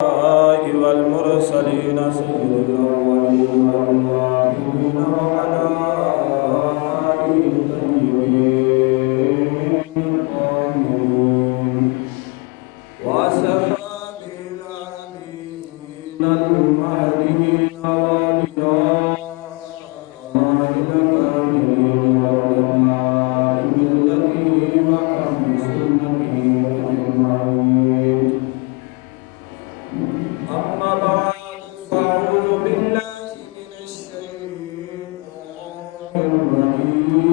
والمرسلين سيد الأولين والآخرين وعلى آله الطيبين الطاهرين وأصحابه العالمين المهديين والأولياء الكاملين والعلماء بالذي وأهل سنته أجمعين. أما بعد فأعوذ بالله من الشيطان الرجيم.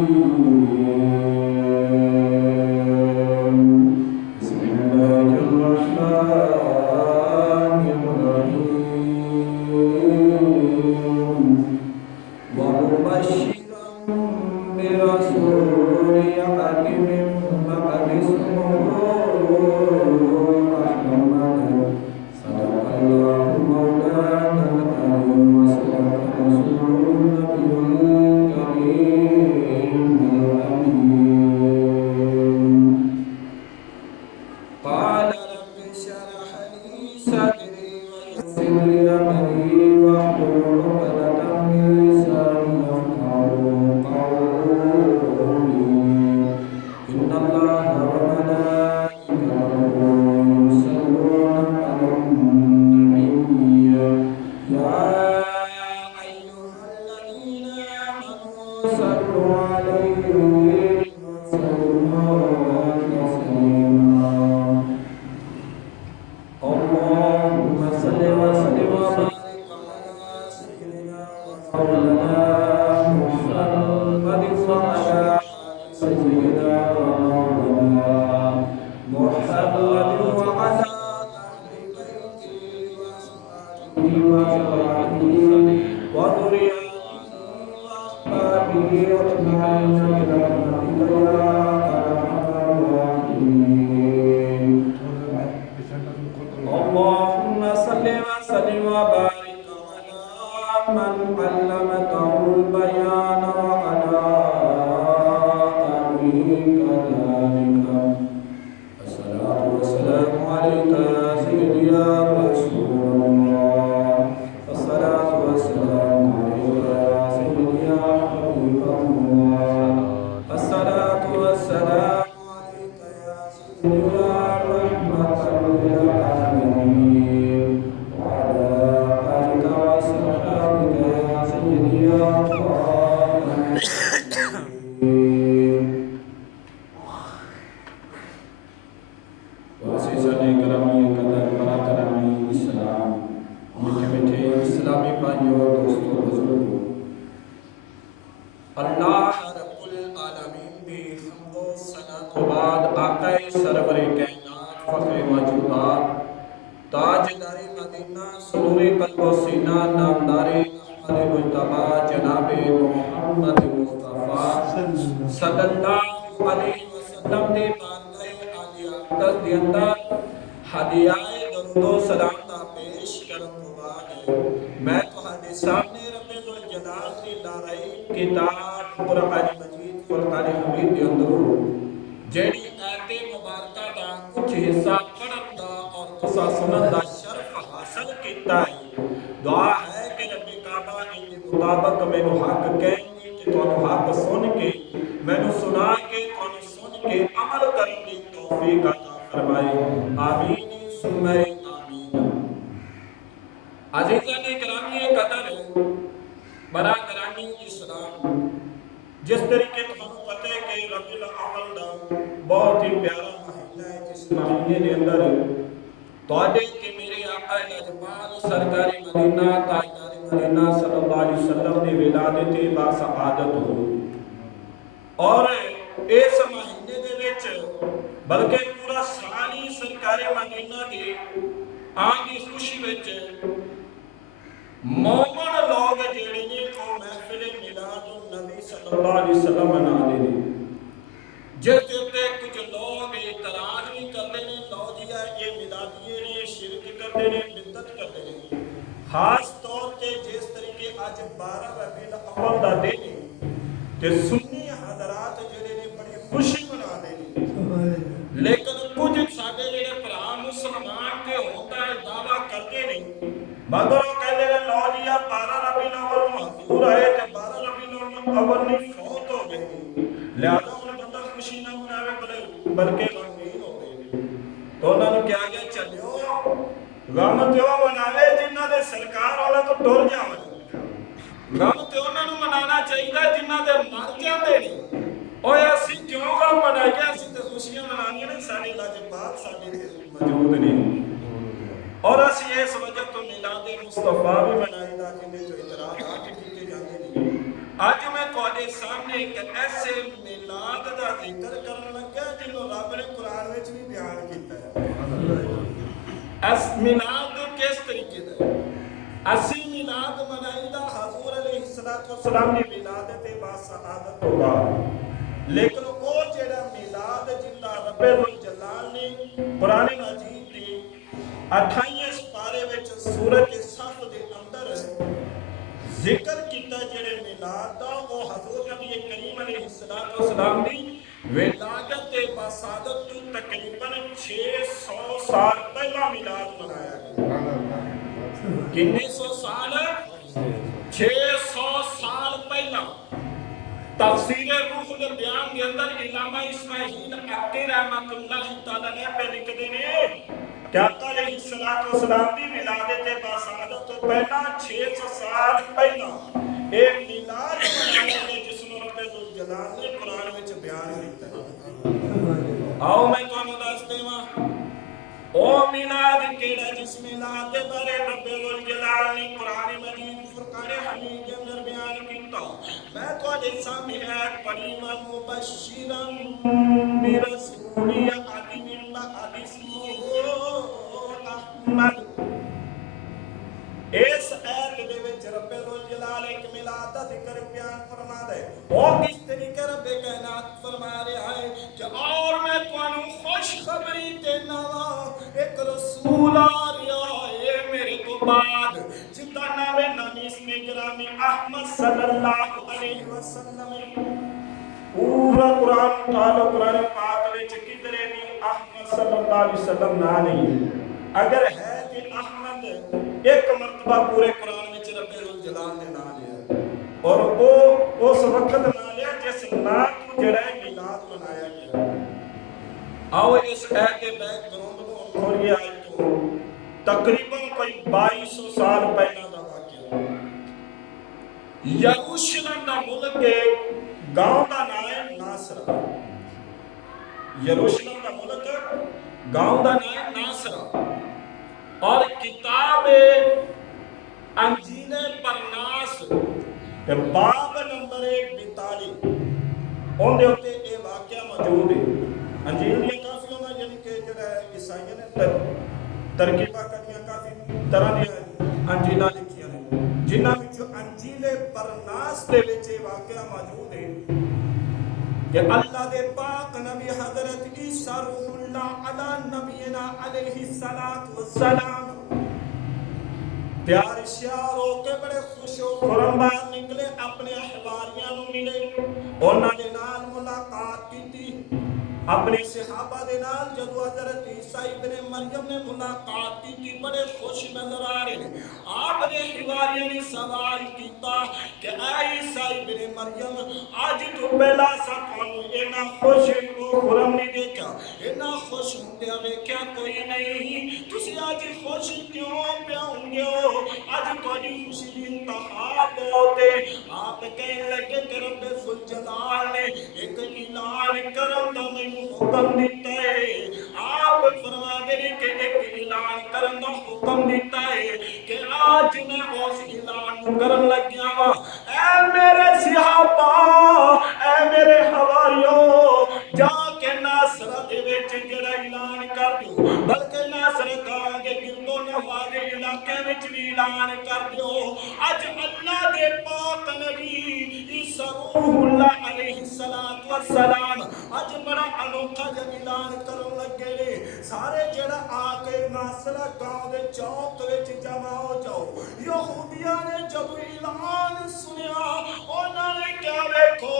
بسم الله الرحمن الرحيم. ومبشرا برسول يأتي من بعد اسمه أحمد. صدق الله مولانا العظيم وصدق رسوله النبي الكريم الأمين. قال رب اشرح لي صدري ويسر لي أمري واحلل عقدة من لساني يفقهوا قولي. إن الله وملائكته يصلون على النبي يا أيها الذين آمنوا صلوا عليه وسلموا تسليما. اللهم صل وسلم وبارك على سيدنا ومولانا محمد وعلى آل سيدنا ومولانا محمد وعلى أهل بيته وأصحابه وأزواجه وذريته وأحبابه أجمعين برحمتك يا أرحم الراحمين. اللهم صل وسلم وبارك على من علمته البيان وعلى آله كذلك. الصلاة والسلام عليك يا سيدي يا رسول الله. الصلاة والسلام عليك يا سيدي يا حبيب الله. الصلاة والسلام عليك يا سيدي يا رحمة للعالمين وعلى آلك وصحبك يا سيدي يا طه النبيين. وعزیزان گرامی قدر برادران اسلام، میٹھے میٹھے اسلامی بھائیوں دوستوں بزرگوں، اللہ رب العالمین بھی حمد و ثنا کے بعد آقا سرور کائنات فخر موجودات تاجدار مدینہ سرور قلب و سینہ نامدار احمد مجتبی جناب محمد مصطفیٰ صلی اللہ علیہ وسلم دے بارگاہ عالی اقدس دے اندر ہدیہ درود و سلام دا پیش کرن تو بعد میں تہاڈے سامنے رب الجلال دی لارئی کتاب قرآن مجید فرقان حمید دے اندر جیڑی آیت مبارکہ دا کچھ حصہ پڑھن دا اور تسا سنن دا شرف حاصل کیتا ہے. دعا ہے کہ رب کعبہ ان مطابق مینو حق کہیں گے کہ تانوں حق سن کے مینو سنا کے تانوں سن کے عمل کرن دی توفیق عطا فرمائے. آمین ثم آمین. عزیزان گرامی قدر برادران اسلام، جس طریقے تمہیں پتہ ہے کہ ربیع الاول دا بہت ہی پیارا مہینہ ہے، جس مہینے دے اندر تواڈے کہ میرے آقا اجمال سرکار مدینہ تاجدار مدینہ صلی اللہ علیہ وسلم دی ولادت با سعادت ہوئی. اور اس مہینے دے وچ بلکہ پورا سال ہی سرکار مدینہ دی آن دی خوشی وچ مومن لوگ جڑے نے او محفل میلاد النبی صلی اللہ علیہ وسلم منا دے نے، جس تے کچھ لوگ اعتراض بھی کرتے ہیں، لو جی یہ میلادیے نے شرک کرتے ہیں، بدعت کرتے ہیں. خاص طور تے جس طریقے اج 12 ربیع الاول دا دن ہے تے سنی حضرات جڑے نے بڑی خوشی منا دے نے، لیکن کچھ ساڈے جڑے بھرا مسلمان تے ہوتا ہے دعویٰ کر مگر وہ کہتے ہیں لو جی 12 ربیع الاول میں حضور آئے تے 12 ربیع الاول نہیں فوت ہو گئے، لہذا ہن بندہ خوشی نہ مناوے بلکہ غمگین ہوئے۔ تو انہوں نے کیا گیا چلیو غم تیو مناوے جنہ دے سرکار والا تو ٹر جاوے، غم تیو انہوں نے منانا چاہیے جنہ دے مر جاندے نہیں۔ اوے اسی کیوں غم منائیے، اسی تے خوشیاں منانیاں نہیں، ساڈے لاجپال ساڈے موجود نہیں۔ اور اسی اس وجہ تو میلاد مصطفیٰ بھی منائی دا جنہیں جو اعتراضات کیتے جاندے نہیں۔ اج میں تواڈے سامنے ایک ایسے میلاد دا ذکر کرن لگا جنوں رب نے قرآن وچ بھی بیان کیتا ہے۔ اس میلاد کس طریقے دا اسی میلاد منائی دا حضور علیہ السلام دی ولادت باسعادت تو بعد، لیکن وہ جڑا میلاد جندا رب الجلال نے قرآن مجید دی 28 پارے وچ سورۃ صف دے اندر ذکر کیتا جڑے میلاد دا، وہ حضور نبی کریم علیہ السلام دی ولادت باسعادت تو تقریباً 600 سال پہلا میلاد منایا گیا۔ کتنے سو سال؟ 600 سال پہلا۔ تفسیر روح البیان کے اندر علامہ اسماعیل عقی رحمۃ اللہ تعالیٰ نے پہ لکھتے ہیں کہ آقا علیہ السلام دی ولادت باسعادت تو پہلا 600 سال پہلا ایک میلاد منایا گیا جس میں رب الجلال نے قرآن وچ بیان کیتا ہے۔ آؤ میں تانوں دس دیواں او میلاد کیڑا جس میلاد دے بارے رب الجلال نے قرآن مجید فرقان حمید کے اندر بیان کیتا۔ میں تواڈے سامنے ایت پڑھی مبشرا برسول یأتی من بعد اسمہ احمد۔ اس ایت دے وچ رب الجلال ایک میلاد دا ذکر بیان فرما دے، اور کس طریقے رب کائنات فرما رہا ہے کہ اور میں تانوں خوشخبری دینا ایک رسول آ رہا ہے میرے تو بعد جس کا نام ہے نبی اسم گرامی احمد صلی اللہ علیہ وسلم۔ پورا قرآن تعالیٰ قرآن پاک وچ کدھرے بھی احمد صلی اللہ علیہ وسلم نہ نہیں، اگر ہے کہ احمد ایک مرتبہ پورے قرآن وچ رب الجلال نے نہ لیا، اور وہ اس وقت نہ لیا جس نام کو جڑا میلاد منایا گیا۔ آؤ اس ایت کے بیک گراؤنڈ کو کھولیے، آیت کو تقریباً کوئی 2200 سال پہلا دا واقعہ۔ یروشلم دا ملک گاؤں دا نام ہے ناصرہ۔ یروشلم دا ملک گاؤں دا نام ہے ناصرہ، اور کتاب انجیل برناس باب نمبر 42 ان دے ہوتے یہ واقعہ موجود ہے۔ انجیل میں کافی ہونا یعنی کہ جڑا عیسائیوں نے ترکیبہ کریاں، کافی طرح دی انجیلاں لکھیاں نے، جنہاں وچ انجیل برناس دے وچ یہ واقعہ موجود ہے کہ اللہ دے پاک نبی حضرت عیسیٰ روح اللہ علی نبینا علیہ السلام پیار شیار ہو کے بڑے خوش و خرم باہر نکلے، اپنے احواریاں نو ملے، انہاں دے نال ملاقات کی، اپنے صحابہ دے نال جدو حضرت عیسیٰ ابن مریم نے ملاقات کی بڑے خوش نظر آ رہے ہیں۔ آپ نے حواریاں نے سوال کیتا کہ اے عیسیٰ ابن مریم آج تو پہلا سا تھانوں اینا خوش و خرم نہیں دیکھا، اینا خوش ہوندے ویکھیا کوئی نہیں، تسی آج خوش کیوں پیا ہوں گے ہو؟ آج تہاڈی خوشی دی انتہا بہت ہے۔ آپ کہنے لگے کہ رب ذوالجلال نے ایک اعلان کرن دا مینوں حکم دیتا ہے۔ آپ فرما دے کہ ایک اعلان کرن دا حکم دیتا ہے کہ آج میں اس اعلان کرن لگیا وا، اے میرے صحابہ، اے میرے حواریوں، جا کے ناصرہ دے وچ جڑا اعلان کر دیو، بلکہ ناصرہ گاں دے گردو نواح دے علاقے وچ بھی اعلان کر دیو، اج اللہ دے پاک نبی عیسیٰ روح اللہ علیہ السلام اج بڑا انوکھا جا اعلان کرن لگے نے، سارے جڑا آ کے ناصرہ گاؤں دے چوک وچ جمع ہو جاؤ۔ یہودیاں نے جب اعلان سنیا، انہاں نے کیا ویکھو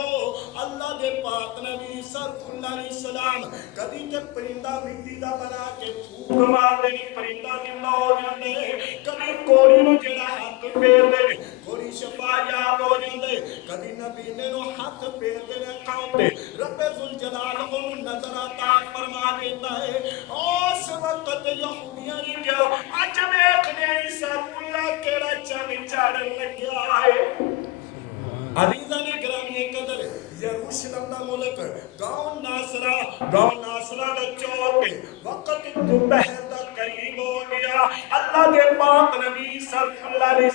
اللہ دے پاک نبی عیسیٰ روح اللہ علیہ السلام کدی تے پرندہ مٹی دا بنا کے پھونک مار دینی، پرندہ زندہ ہو جاندے، کبھی کوڑی پھیرتے ہیں تھوڑی شفا یاب ہو جاندے کدی نبی نے نو ہاتھ پھیرتے ہیں قوم دے رب ذوالجلال کو نظر عطا فرما دیتا ہے اس وقت یہودیاں نے کیا اج ویکھنے عیسیٰ اللہ کیڑا چن چاڑن لگیا ہے عزیزاں نے گرامی قدر یروشلم دا ملک گاؤں ناصرہ دا چوک وقت دوپہر دا قریب ہو گیا اللہ دے پاک نبی صلی اللہ علیہ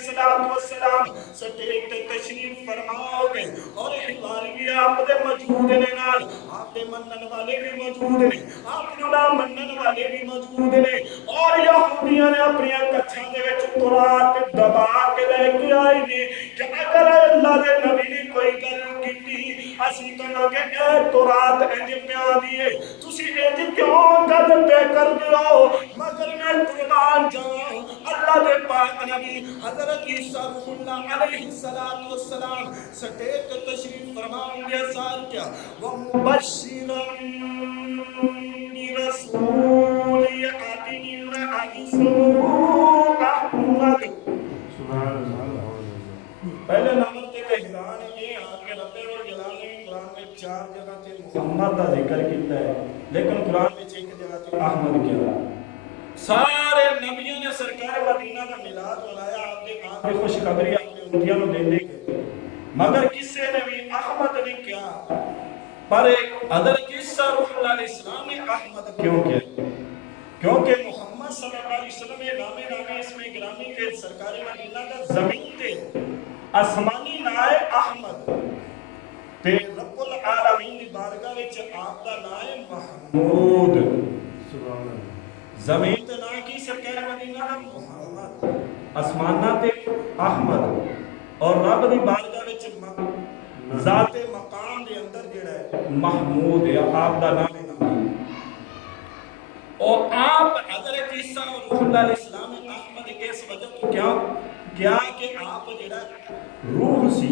وسلم سٹیج تے تشریف فرما گئے اور ہماری آپ دے موجود نے نال آپ دے منن والے بھی موجود نے آپ نہ منن والے بھی موجود نے اور یہودیاں نے اپنی کچھاں دے وچ تورات دبا کے لے کے آئے نے کہ اگر اللہ دے نبی نے کوئی گل کیتی اسی کہنا کہ اے تورات انج پیا دیے تسی انج کیوں گل پہ کر دیو مگر میں قربان جاؤں اللہ دے پاک نبی حضرت عیسیٰ روح اللہ علیہ السلام سٹیج تے تشریف فرماؤں گے سال کیا وَمُبَشِّرًا بِرَسُولِ يَأْتِي مِن بَعْدِ اسْمُهُ أَحْمَدُ پہلے نمبر تے کہران یہ آکے رب الجلال نے قرآن میں 4 جگہ تے محمد کا ذکر کیتا ہے لیکن قرآن میں 1 جگہ تے احمد کیا سارے نبیوں نے سرکار مدینہ کا میلاد منایا آپ نے خوشخبری اپنے امتیاں کو دے گئے مگر کسی نے بھی احمد نے کیا پر حضرت عیسیٰ روح اللہ علیہ السلام نے احمد کیوں کیا کیونکہ محمد صلی اللہ علیہ وسلم نامے اس میں گرامی کے سرکار مدینہ کا زمین تے آسمانی نائے احمد تے رب العالمین دی بارگاہ وچ آپ دا نائے محمود زمین تے نا کی سرکار مدینہ کا محمد آسمانہ تے احمد اور رب دی بارگاہ وچ ذات مقام دے اندر جڑا ہے محمود ہے آپ دا نام ہے اور آپ حضرت عیسیٰ روح اللہ علیہ السلام احمد کے اس وجہ تو کیا کہ آپ جڑا روح سی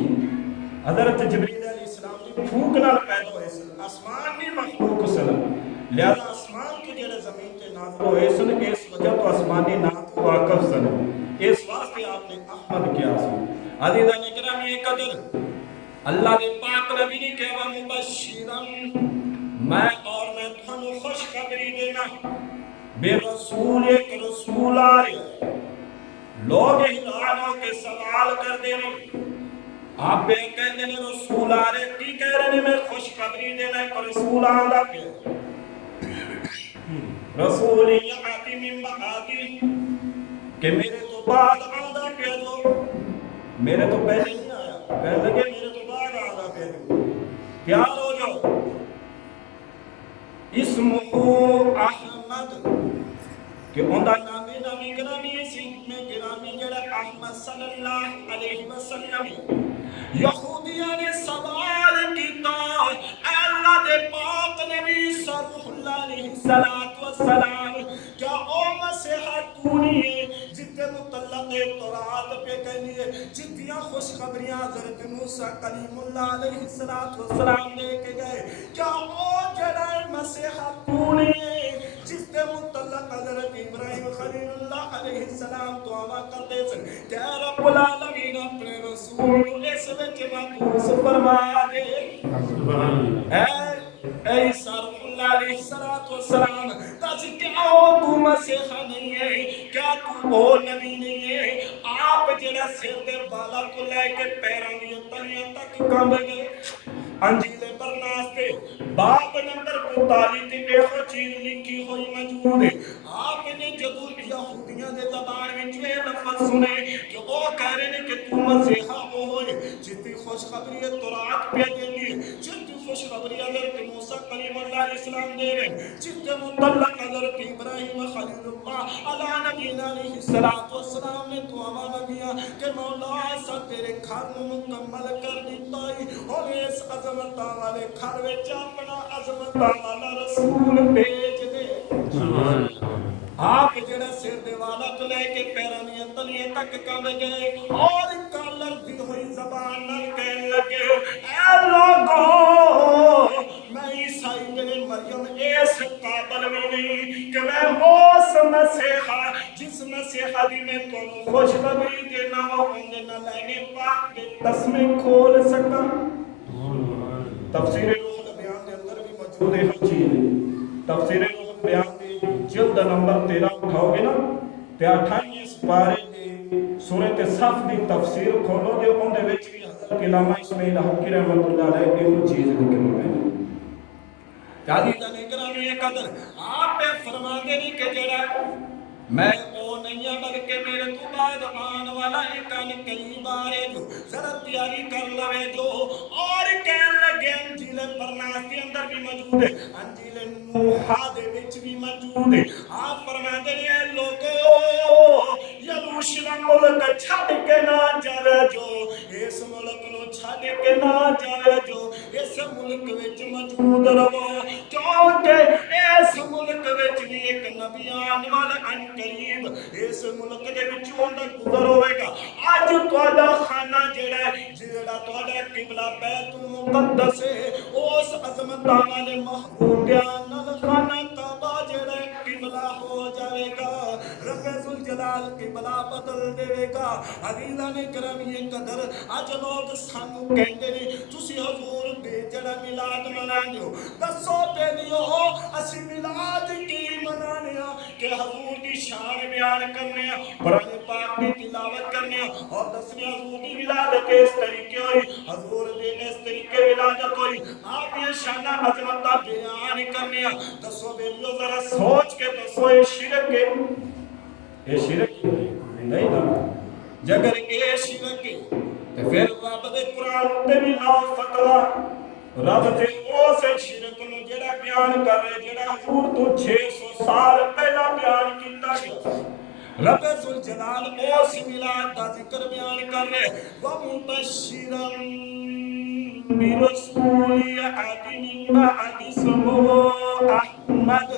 حضرت جبریل علیہ السلام کی پھوک نال پیدا ہوئے سن آسمان نہیں مخلوق سن لہذا آسمان کے جڑے زمین تے نازل ہوئے سن اس وجہ تو آسمانی نام تو واقف سن اس واسطے آپ نے احمد کیا سن عزیزان اکرامی قدر اللہ دے پاک نبی نے کہا مبشرن میں تھانو خوشخبری دینا بے رسول ایک رسول آ رہے لوگ حیرانوں کے سوال کر دے رہے آپ بے کہنے نے رسول آ رہے کی کہہ رہے نے میں خوشخبری دینا ایک رسول آدھا پہ رسول یعاتی من بعدی کہ میرے تو بعد آدھا پہ جو میرے تو پہلے نہیں آیا کہنے لگے میرے تو بعد آدھا پہ جو تیار ہو جاؤ اسمہ احمد کہ اندہ نامی گرامی اسی میں گرامی جڑا احمد صلی اللہ علیہ وسلم یہودیاں نے سوال کیتا اے اللہ دے پاک نبی صلی اللہ علیہ السلام کیا او مسیح تو نہیں ہے جتے متعلق تورات پہ کہنی ہے جتیاں خوشخبریاں حضرت موسیٰ کلیم اللہ علیہ السلام لے کے گئے کیا او جڑا مسیح تو نہیں ہے جتے متعلق حضرت ابراہیم خلیل اللہ علیہ السلام دعا کرتے سن کہ رب العالمین اپنے رسول اس وچ محفوظ فرما دے اے عیسیٰ اللہ علیہ السلام دس کیا تو مسیح نہیں ہے کیا تو وہ نبی نہیں ہے آپ جڑا سر دے بالا کو لے کے پیراں دی تلیاں تک کمب گئے انجیل برناس دے باب نمبر 42 تے ایہو چیز لکھی ہوئی موجود ہے آپ نے جدو یہودیاں دے زبان وچ یہ لفظ سنے کہ وہ کہہ رہے ہیں کہ تو مسیحا وہ ہوئے جتنی خوشخبری تورات پہ دینی جتنی خوشخبری حضرت موسیٰ کلیم اللہ علیہ السلام دے رہے ہیں جتنے متعلق حضرت ابراہیم خلیل اللہ علیہ نبینا علیہ السلام نے دعا مانگیا کہ مولا ایسا تیرے گھر مکمل کر دیتا ہے اور اس عظمت والے گھر وچ اپنا عظمت والا رسول بھیج دے آپ جڑا سر دیوالا تو لے کے پیرانی تلیے تک کم گئے اور کالر دی ہوئی زبان نہ کہنے لگے اے لوگوں میں عیسائی بن مریم اس قابل بھی نہیں کہ میں اس مسیحا جس نصیحت دی میں تانوں خوشخبری دینا وا اونਦੇ ਨਾਲ لینے پاک دے تسمے کھول سکاں تفسیر روح البیان دے اندر بھی موجود ہے چیز تفسیر روح البیان دی جلد نمبر 13 اٹھاؤ گے نا تے 28 سپارے دی سورۃ صف دی تفسیر کھولو گے اون دے وچ بھی حضرت علامہ اسماعیل حقی رحمۃ اللہ علیہ یہ چیز لکھی ہوئی ہے عزیزاں نے گرامی قدر آپ فرماندے نہیں کہ جڑا میں او نہیں ہوں بلکہ میرے تو بعد آن والا ایک قریب آرے جو ذرا تیاری کر لوے جو اور کہن لگے انجیل پرناس کے اندر بھی موجود ہے انجیل نوحہ دے وچ بھی موجود ہے آپ فرماتے ہیں لوگو یروشلم ملک چھڈ کے نہ جاوے جو اس ملک نو چھڈ کے نہ جاوے جو اس ملک وچ موجود رہو کیونکہ اس ملک وچ بھی ایک نبی آنے والا قریب اس ملک دے وچ ہوندا گزر ہوے گا اج تہاڈا خانہ جڑا تہاڈا قبلہ بیت المقدس ہے اس عظمت والے محبوب دیان نال خانہ کعبہ جڑا قبلہ ہو جائے گا رب ذوالجلال قبلہ بدل دے گا عزیزاں نے گرامی قدر اج لوگ سانو کہندے نے تسی حضور دے جڑا میلاد مناندے ہو دسو تے دیو اسی میلاد کی منانے کہ حضور کی شان بیان کرنے قرآن پاک کی تلاوت کرنے اور دسنے حضور کی ولادت اس طریقے ہوئی حضور دے اس طریقے ولادت ہوئی آپ یہ شان عظمت بیان کرنے دسو بیلیو ذرا سوچ کے دسو یہ شرک ہے یہ شرک نہیں نا جگر یہ شرک ہے تو پھر رب دے قرآن تے بھی لا فتوا رب دے اس شرک نو جڑا بیان کر رہے جڑا حضور تو 600 سال پہلا بیان کیتا گیا رب ذوالجلال اس میلاد دا ذکر بیان کر رہے ومبشرا برسول یأتی من بعد اسمہ احمد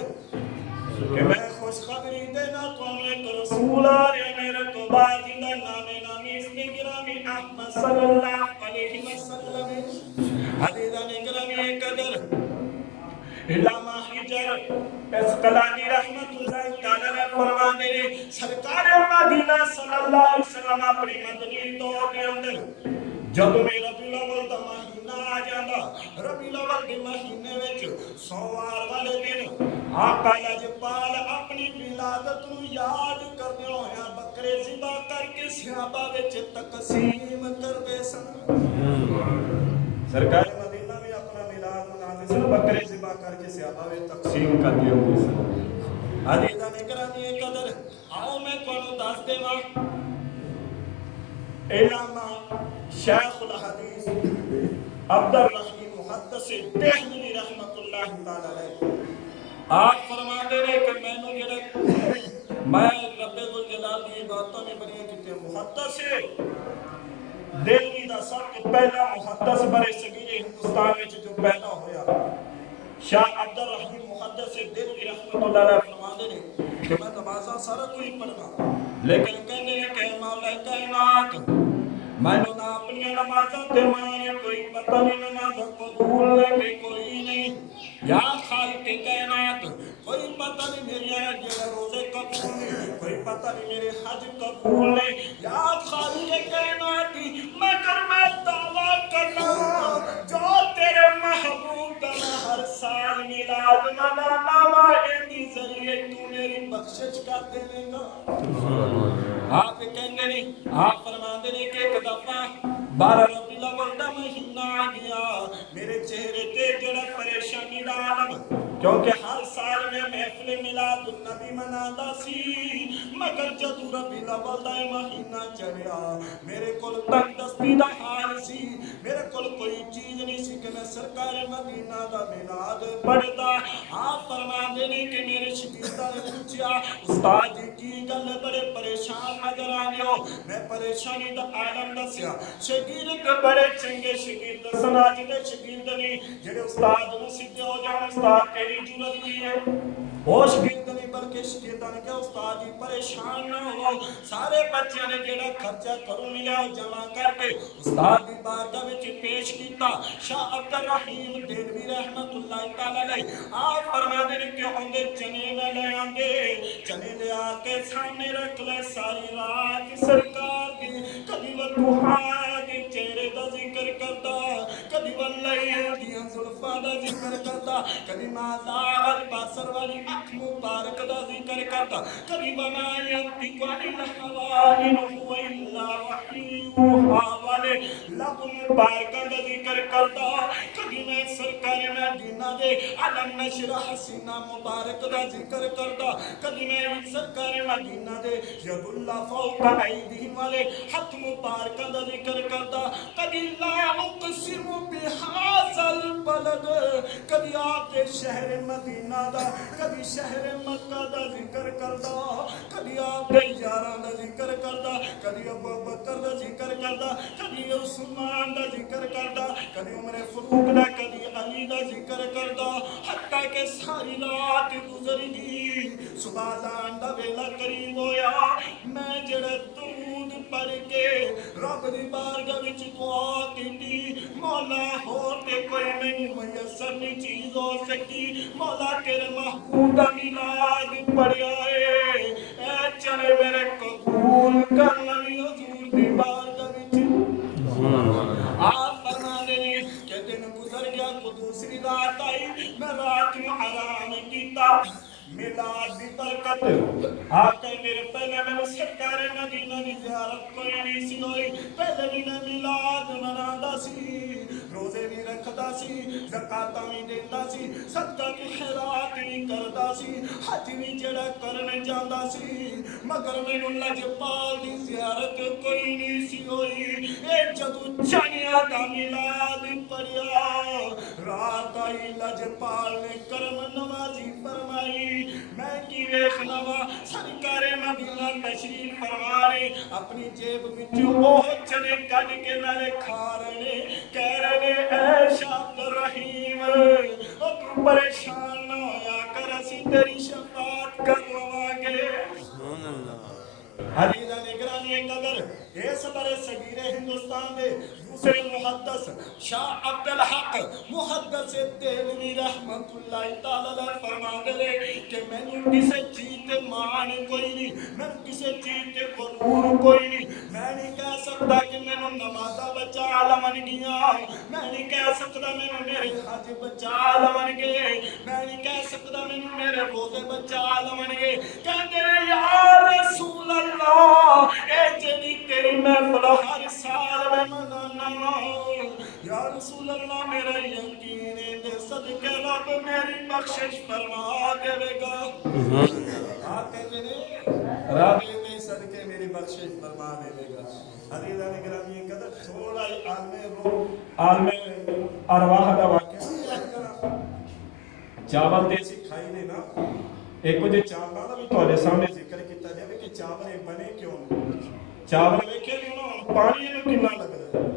کہ میں خوشخبری دینا تو ایک رسول آ رہے میرے تو بعد نام اسم گرامی احمد صلی اللہ علیہ وسلم عزیزاں نے گرامی قدر علامہ حجر اسقلانی رحمت اللہ تعالی فرمانے نے سرکار مدینہ صلی اللہ علیہ وسلم اپنی مدنی دور کے اندر جب میں ربیع الاول دا مہینہ آ جاتا ربیع الاول دے مہینے وچ سوار والے دن آقا لجپال اپنی ولادت نو یاد کردے ہویا بکرے ذبح کر کے صحابہ وچ تقسیم کردے سن سرکار مدینہ میں اپنا میلاد مناتے سن بکرے ذبح کر کے صحابہ وچ تقسیم کر دے ہوندے سن عزیزاں نے گرامی قدر آؤ میں تانوں دس دیواں علامہ شیخ الحدیث عبد الرحیم محدث دہلوی رحمت اللہ تعالی علیہ آپ فرماتے ہیں کہ میں نے جڑا میں رب ذوالجلال دی باتوں میں بڑی کیتے محدث دہلوی دا سب تو پہلا محدث برے صغیر ہندوستان وچ جو پیدا ہویا شاہ عبد الرحیم محدث دہلوی رحمت اللہ علیہ فرماتے ہیں کہ میں نمازاں سارا کوئی پڑھنا لیکن کہنے ہیں کہ مولا کائنات میں نے نہ اپنی نمازاں تے مانے کوئی پتہ نہیں نماز قبول نہیں کوئی نہیں یا خالق کائنات کوئی پتہ نہیں میری روزے قبول نہیں کوئی پتہ نہیں میرے حج قبول نہیں یا خالق کائنات مگر میں دعویٰ کرنا جو تیرے محبوب کا ہر سال میلاد منانا واہی ذریعے تو میری بخشش کر دے گا آپ کہیں گے نہیں آپ فرماتے ہیں کہ ایک دفعہ 12 ربیع الاول دا مہینہ آ گیا میرے چہرے تے جڑا پریشانی دا عالم کیونکہ ہر سال میں محفل میلاد النبی مناتا سی مگر جدو ربیع الاول دا مہینہ چڑھیا میرے کول تنگ دستی دا حال سی میرے کول کوئی چیز نہیں سی کہ میں سرکار مدینہ دا میلاد پڑھتا آپ فرماتے ہیں کہ میرے شاگرداں نے پوچھا استاد جی کی گل بڑے پریشان نظر آنے ہو میں پریشانی دا عالم دسیا شاگرد بڑے چنگے شاگرد سنا جڑے شاگرد نہیں جڑے استاد نو سیدھے ہو جان استاد کیڑی ضرورت کی ہے وہ شاگرد نے بلکہ شکیتا نے کہا استاد جی پریشان نہ ہو سارے بچیاں نے جڑا خرچہ کرو ملیا جمع کر کے استاد دی بارگاہ وچ پیش کیتا شاہ عبد الرحیم دہلوی رحمت اللہ تعالی علیہ آپ فرما دے کہ اوندے چنے میں لے آندے چنے لے آ کے سامنے رکھ لے ساری رات سرکار دی کبھی وہ دوہا دی چہرے دا ذکر کرتا کبھی وہ لیل دیاں زلفاں دا ذکر کرتا کبھی مالا البصر والی اکھ مبارک دا ذکر کرتا کبھی وما ينطق عن الهوى إن هو إلا وحي يوحى والے لب مبارکہ دا ذکر کرتا کبھی میں سرکار مدینہ دے علم نشرح سینہ مبارک دا ذکر کرتا کبھی میں سرکار مدینہ دے ید اللہ فوق ایدیہم والے ہاتھ مبارکہ دا ذکر کرتا کبھی لا اقسم بہذا البلد کبھی آپ دے شہر مدینہ دا کبھی شہر مکہ دا ذکر کرتا کبھی آپ دے یاران دا ذکر کرتا کبھی ابو بکر دا ذکر کرتا کبھی عثمان دا ذکر کرتا کبھی عمر فاروق دا کبھی علی دا ذکر کرتا حتیٰ کہ ساری رات گزر گئی صبح دان دا ویلا قریب ہویا میں جڑا درود پڑھ کے رب دی بارگاہ وچ دعا کیتی مولا ہور تے کوئی نہیں میسر نہیں چیز ہو سکی مولا تیرے محبوب دا میلاد پڑھیا ہے اے چلے میرے قبول کر لوی حضور دی بارگاہ وچ آپ فرما دے کہ دن گزر گیا تو دوسری رات آئی میں رات میں آرام کیتا میلاد دی برکت آقا میرے پہلے میں سرکار مدینہ دی زیارت کوئی نہیں سی ہوئی پہلے بھی میں میلاد منادا سی روزے بھی رکھدا سی زکاتاں بھی دیندا سی صدقہ کی خیرات بھی کردا سی حج بھی جڑا کرنے جاندا سی مگر مینوں لجپال دی زیارت کوئی نہیں سی ہوئی اے جدوں چانیاں دا میلاد پڑھیا رات آئی لجپال نے کرم نوازی فرمائی میں کی ویکھنا وا سرکار مدینہ تشریف فرما رہے اپنی جیب وچوں وہ چنے کڈ کے نالے کھا رہے کہہ رہے اے شاہ عبد الرحیم او تو پریشان نہ ہویا کر اسی تیری شفاعت کر لواں گے سبحان اللہ حدیث نگرانی قدر اس برے صغیر ہندوستان دے دوسرے محدث شاہ عبد الحق محدث دہلوی رحمت اللہ تعالی فرما دے کہ میں نے کسے چیز تے مان کوئی نہیں میں کسے چیز تے غرور کوئی نہیں میں نہیں کہہ سکتا کہ میں نے نمازہ بچا عالم بن گیا میں نہیں کہہ سکتا میں نے میرے حج بچا عالم بن گئے میں نہیں کہہ سکتا میں نے میرے روزے بچا عالم بن گئے کہتے ہیں یا رسول اللہ اے جڑی تیری محفل ہر سال میں منانا یا رسول اللہ میرا یقین ہے دے صدقے رب میری بخشش فرما دے گا آپ کہتے ہیں رب میں صدقے میری بخشش فرما دے گا حضرت نگرامی قدر تھوڑا ہی عالم ارواح دا واقعہ چاول دیسی کھائی نے نا ایک جو چاول دا بھی تھوڑے سامنے ذکر کیتا جائے کہ چاول بنے کیوں چاول ویکھے نہیں نا پانی میں کتنا لگ رہا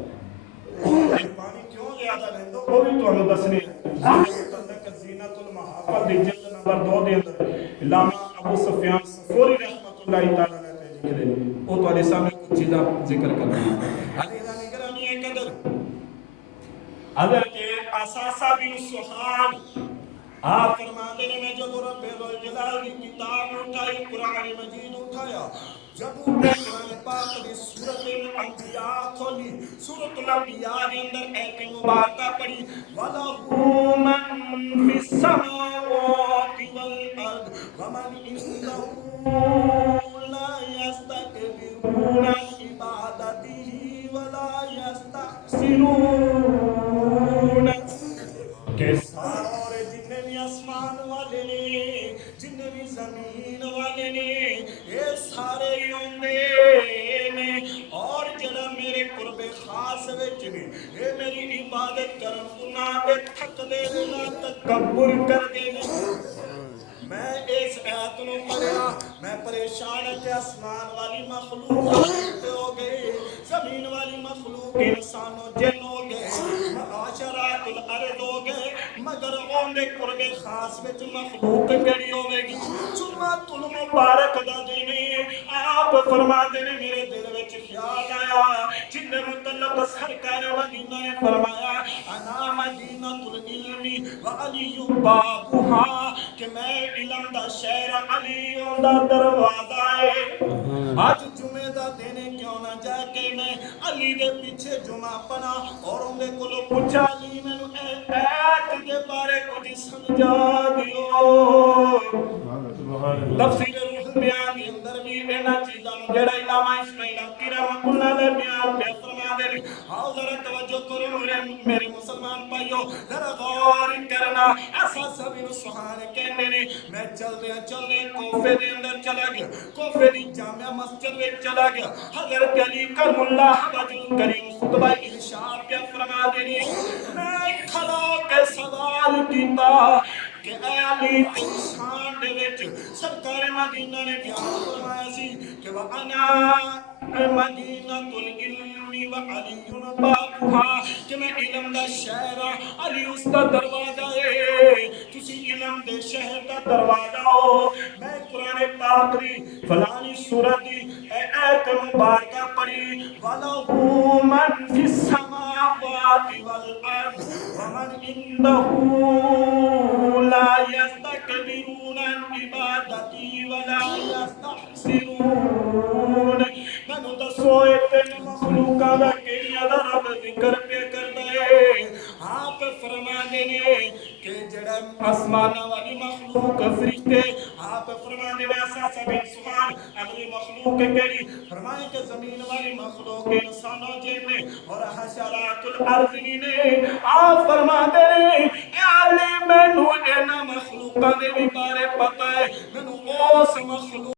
ہے پانی کیوں زیادہ لیندو وہ بھی تھوڑے دسنے متعلق زینت المحافل دی جلد نمبر 2 دے اندر علامہ ابو سفیان صفوری رحمت اللہ تعالی علیہ لکھ رہے وہ تھوڑے سامنے کچھ چیزاں ذکر کرنا ہے حضرت نگرامی قدر حضرت اساسہ بن سہان آپ فرماتے ہیں میں جب رب الجلال کی کتاب اٹھائی قرآن مجید اٹھایا جب قرآن پاک دی سورۃ الانبیاء کھولی سورۃ الانبیاء کے اندر ایت مبارکہ پڑھی وَلَهُ مَن فِي السَّمَاوَاتِ وَالْأَرْضِ وَمَنْ عِندَهُ لَا يَسْتَكْبِرُونَ عَنْ عِبَادَتِهِ وَلَا يَسْتَحْسِرُونَ کہ سارے جتنے بھی آسمان والے نے جتنے بھی زمین والے نے یہ سارے ہوندے نے اور جڑا میرے قرب خاص وچ نے یہ میری عبادت کرن تو نہ تھک دے نہ تکبر کر دے میں اس آیت نو پڑھیا میں پریشان ہے کہ آسمان والی مخلوق ہو گئے زمین والی مخلوق انسان و جن ہو گئے معاشرات الارض ہو گئے مگر وہ دے قرب خاص وچ مخلوق کیڑی ہوے گی جمعۃ المبارک دا دن آپ فرما دے نے میرے دل وچ خیال آیا جن دے متعلق سرکار مدینہ نے فرمایا انا مدینہ العلم وعلی بابها کہ میں علم دا شہر علی دا دروازہ ہے آج جمعہ دا دن کیوں نہ جا کے میں علی دے پیچھے جمعہ پڑھا اور ان دے کولوں پوچھا علی مینوں ایت دے بارے کچھ سمجھا دیو تفسیر روح بیان کے اندر بھی اینا چیزاں جڑا علامہ اسماعیل کی رحمۃ اللہ علیہ بیان پہ فرما دے آؤ ذرا توجہ کرو میرے مسلمان بھائیو ذرا غور کرنا ایسا سبھی سبحان کہندے نے میں چل دیا کوفے دے اندر چلا گیا کوفے دی جامع مسجد وچ چلا گیا حضرت علی کرم اللہ وجہ کریم خطبہ ارشاد کیا فرما دے میں کھڑا ہو کے سوال کیتا کہ اے علی تیری شان دے وچ سرکار مدینہ نے بیان فرمایا سی کہ وَأَنَا مدینہ العلم وعلی بابها کہ میں علم دا شہر علی اس دا دروازہ ہے تسی علم دے شہر دا دروازہ ہو میں قرآن پاک دی فلانی سورت دی ایت مبارکہ پڑھی وَلَهُ مَنْ فِي السَّمَاوَاتِ وَالْأَرْضِ وَمَنْ عِنْدَهُ لا يستكبرون عن عبادتي ولا يستحسرون میں دسو اتنے مخلوقہ دا کیڑیا دا رب ذکر پہ کر دے آپ فرما دینے کہ جڑا آسمانہ والی مخلوق فرشتے آپ فرما دینے ایسا سبھی سبحان اگلی مخلوق کیڑی فرمائے کہ زمین والی مخلوق انسانوں جننے اور حشرات الارض نے آپ فرما دینے اے علی میں نو اینا مخلوقہ دے بھی بارے پتہ ہے میں نو اس مخلوق